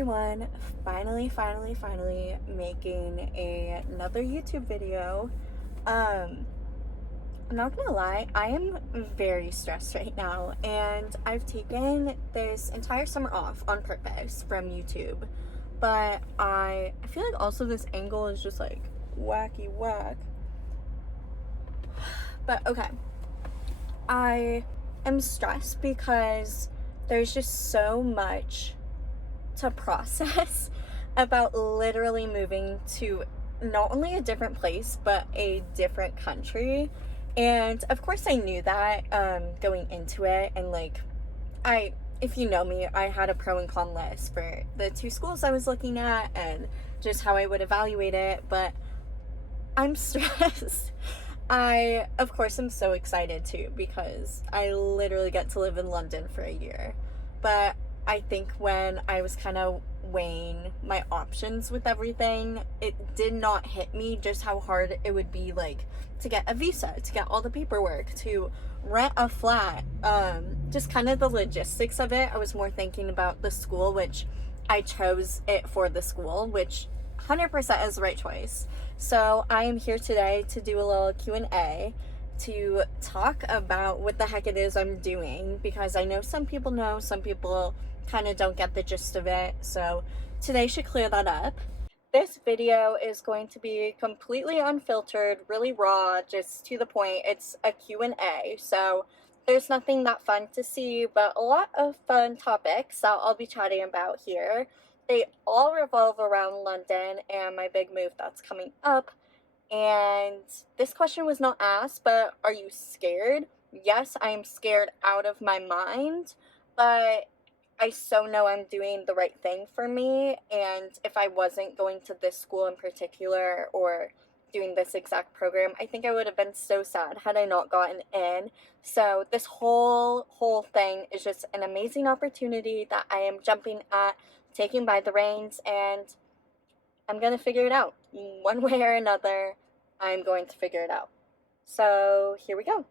everyone, finally making another YouTube video. I'm not gonna lie, I am very stressed right now, and I've taken this entire summer off on purpose from YouTube. But I feel like also this angle is just like wacky whack. But okay, I am stressed because there's just so much to process about literally moving to not only a different place but a different country. And of course I knew that going into it, and like, I if you know me, I had a pro and con list for the two schools I was looking at and just how I would evaluate it. But I'm stressed. I, of course, am so excited too because I literally get to live in London for a year. But I think when I was kind of weighing my options with everything, it did not hit me just how hard it would be, like, to get a visa, to get all the paperwork, to rent a flat. Just kind of the logistics of it. I was more thinking about the school, which I chose it for the school, which 100% is the right choice. So I am here today to do a little Q&A to talk about what the heck it is I'm doing, because I know, some people kind of don't get the gist of it. So today should clear that up. This video is going to be completely unfiltered, really raw, just to the point. It's a Q&A, so there's nothing that fun to see, but a lot of fun topics that I'll be chatting about here. They all revolve around London and my big move that's coming up. And this question was not asked, but are you scared? Yes, I am scared out of my mind, but I so know I'm doing the right thing for me. And if I wasn't going to this school in particular or doing this exact program, I think I would have been so sad had I not gotten in. So this whole thing is just an amazing opportunity that I am jumping at, taking by the reins, and I'm going to figure it out. One way or another, I'm going to figure it out. So here we go.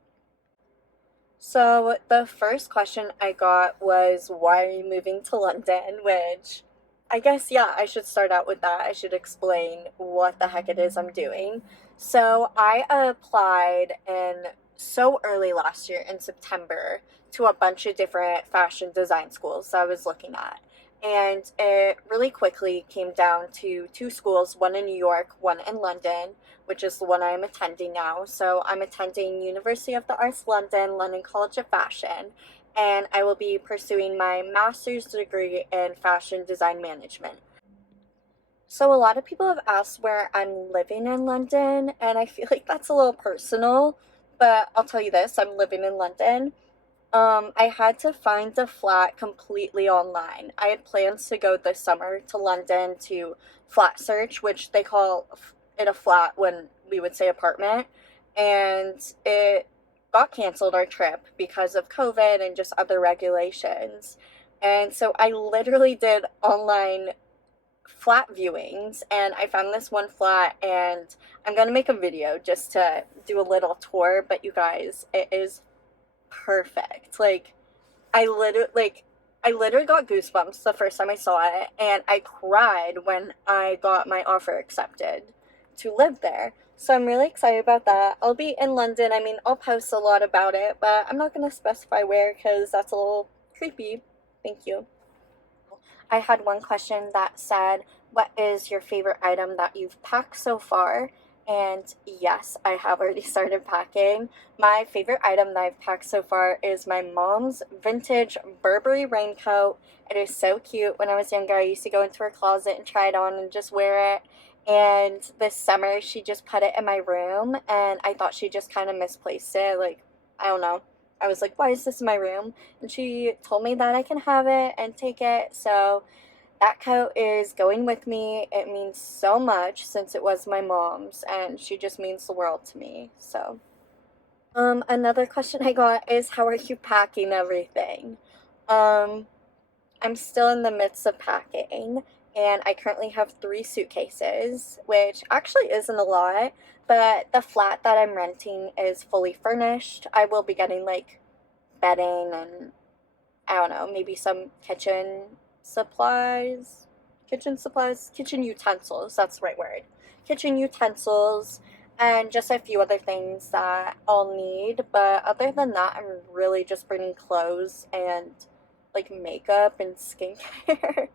So the first question I got was, why are you moving to London? Which, I guess, yeah, I should start out with that. I should explain what the heck it is I'm doing. So I applied in so early last year in September to a bunch of different fashion design schools that I was looking at. And it really quickly came down to two schools, one in New York, one in London, which is the one I'm attending now. So I'm attending University of the Arts London, London College of Fashion, and I will be pursuing my master's degree in fashion design management. So a lot of people have asked where I'm living in London, and I feel like that's a little personal, but I'll tell you this, I'm living in London. I had to find a flat completely online. I had plans to go this summer to London to flat search, which they call it a flat when we would say apartment, and it got canceled, our trip, because of COVID and just other regulations. And so I literally did online flat viewings, and I found this one flat, and I'm gonna make a video just to do a little tour. But you guys, it is perfect. Like, I literally got goosebumps the first time I saw it, and I cried when I got my offer accepted to live there. So I'm really excited about that. I'll be in London. I mean, I'll post a lot about it, but I'm not going to specify where because that's a little creepy. Thank you. I had one question that said, what is your favorite item that you've packed so far? And yes, I have already started packing. My favorite item that I've packed so far is my mom's vintage Burberry raincoat. It is so cute. When I was younger, I used to go into her closet and try it on and just wear it. And this summer, she just put it in my room, and I thought she just kind of misplaced it. Like, I don't know. I was like, why is this in my room? And she told me that I can have it and take it. So that coat is going with me. It means so much since it was my mom's, and she just means the world to me. So, another question I got is, how are you packing everything? Um, I'm still in the midst of packing, and I currently have 3 suitcases, which actually isn't a lot, but the flat that I'm renting is fully furnished. I will be getting like bedding and, I don't know, maybe some kitchen supplies. kitchen supplies, kitchen utensils, that's the right word. Kitchen utensils, and just a few other things that I'll need. But other than that, I'm really just bringing clothes and like makeup and skincare.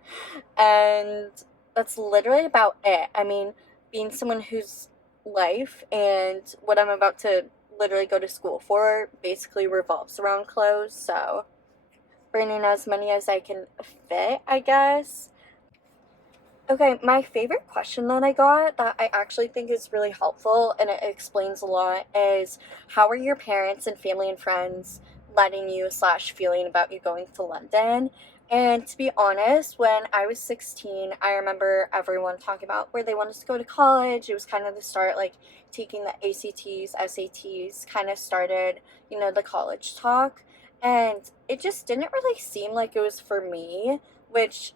And that's literally about it. I mean, being someone whose life and what I'm about to literally go to school for basically revolves around clothes, so bringing as many as I can fit, I guess. Okay, my favorite question that I got that I actually think is really helpful and it explains a lot is how are your parents and family and friends letting you slash feeling about you going to London? And to be honest, when I was 16, I remember everyone talking about where they wanted to go to college. It was kind of the start, like taking the ACTs, SATs, kind of started, the college talk. And it just didn't really seem like it was for me, which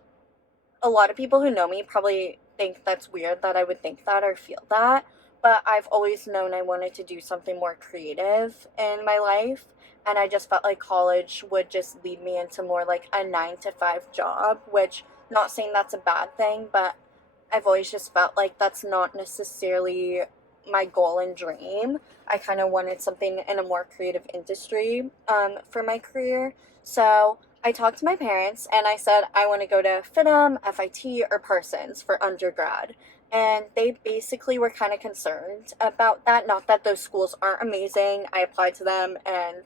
a lot of people who know me probably think that's weird that I would think that or feel that, but I've always known I wanted to do something more creative in my life, and I just felt like college would just lead me into more like a 9 to 5 job, which, not saying that's a bad thing, but I've always just felt like that's not necessarily my goal and dream. I kind of wanted something in a more creative industry for my career. So I talked to my parents and I said I want to go to FITM, FIT, or Parsons for undergrad. And they basically were kind of concerned about that. Not that those schools aren't amazing. I applied to them and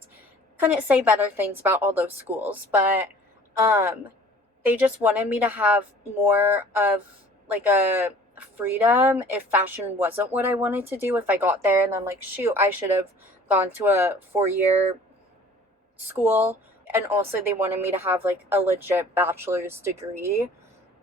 couldn't say better things about all those schools, but um, they just wanted me to have more of like a freedom if fashion wasn't what I wanted to do if I got there and I'm like, shoot, I should have gone to a 4 year school. And also they wanted me to have like a legit bachelor's degree,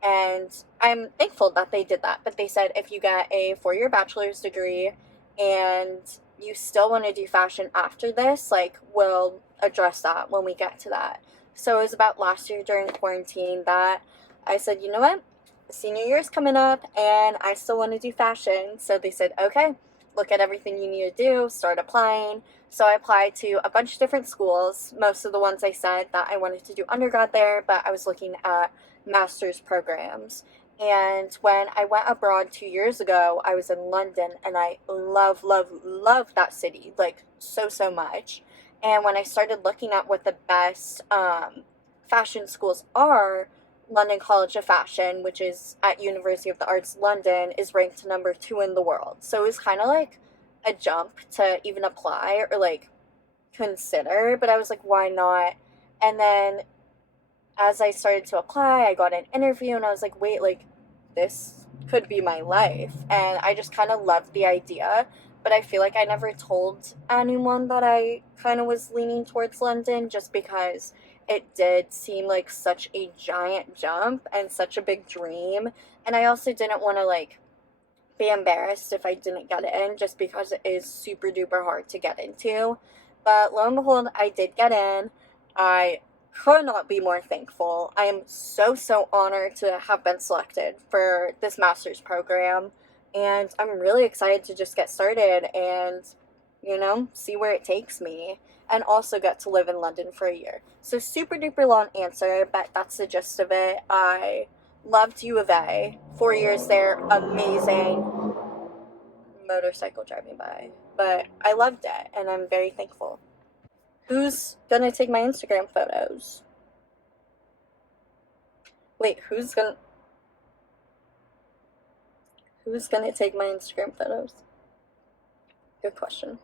and I'm thankful that they did that. But they said if you get a 4 year bachelor's degree and you still want to do fashion after this, like, we'll address that when we get to that. So it was about last year during quarantine that I said, you know what? Senior year's coming up and I still want to do fashion. So they said, okay, look at everything you need to do, start applying. So I applied to a bunch of different schools. Most of the ones I said that I wanted to do undergrad there, but I was looking at master's programs. And when I went abroad 2 years ago, I was in London and I love, love, love that city, like so, so much. And when I started looking at what the best fashion schools are, London College of Fashion, which is at University of the Arts London, is ranked number 2 in the world. So it was kind of like a jump to even apply or like consider, but I was like, why not? And then as I started to apply, I got an interview and I was like, wait, like, this could be my life. And I just kind of loved the idea. But I feel like I never told anyone that I kind of was leaning towards London just because it did seem like such a giant jump and such a big dream. And I also didn't want to, like, be embarrassed if I didn't get in just because it is super duper hard to get into. But lo and behold, I did get in. I could not be more thankful. I am so, so honored to have been selected for this master's program. And I'm really excited to just get started and, see where it takes me. And also get to live in London for a year. So, super duper long answer, but that's the gist of it. I loved U of A. 4 years there, amazing motorcycle driving by. But I loved it, and I'm very thankful. Who's gonna take my Instagram photos? Wait, who's gonna take my Instagram photos? Good question.